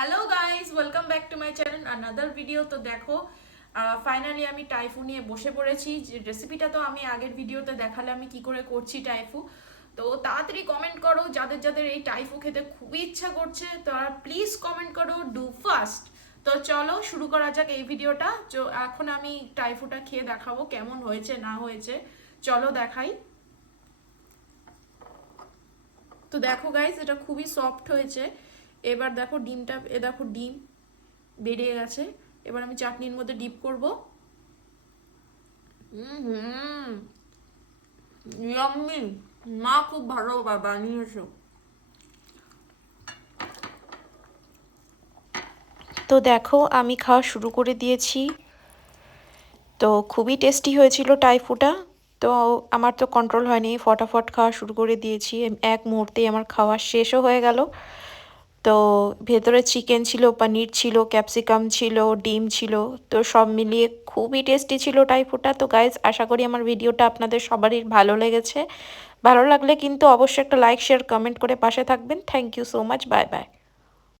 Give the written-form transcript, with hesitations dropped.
Hello guys, welcome back to my channel another video. তো দেখো, finally আমি টাইফু নিয়ে বসে পড়েছি। যে রেসিপিটা তো আমি আগের ভিডিওতে দেখালে আমি কি করে করছি টাইফু। তো তাড়াতাড়ি কমেন্ট করো যাদের যাদের এই টাইফু খেতে খুবই ইচ্ছা করছে, তারা প্লিজ কমেন্ট করো, ডু ফাস্ট। তো চলো শুরু করা যাক এই ভিডিওটা। তো এখন আমি টাইফুটা খেয়ে দেখাবো কেমন হয়েছে না হয়েছে। চলো দেখাই। তো দেখো গাইস, এটা খুবই সফট হয়েছে। এবার দেখো ডিমটা, দেখো ডিম বেরিয়ে গেছে। এবার আমি চাটনির মধ্যে ডিপ করব। হুম, ইয়াম্মি। মা খুব ভালো বানিয়েছো। তো দেখো আমি খাওয়া শুরু করে দিয়েছি। তো খুবই টেস্টি হয়েছিল টাইফুটা। তো আমার তো কন্ট্রোল হয়নি, ফটাফট খাওয়া শুরু করে দিয়েছি। এক মুহূর্তেই আমার খাওয়া শেষও হয়ে গেল। তো ভেতরে চিকেন ছিল, পনির ছিল, ক্যাপসিকাম ছিল, ডিম ছিল। তো সব মিলিয়ে খুবই টেস্টি ছিল টাইফুটা। তো গাইজ, আশা করি আমার ভিডিওটা আপনাদের সবারই ভালো লেগেছে। ভালো লাগলে কিন্তু অবশ্যই একটা লাইক, শেয়ার, কমেন্ট করে পাশে থাকবেন। Thank you so much. Bye by.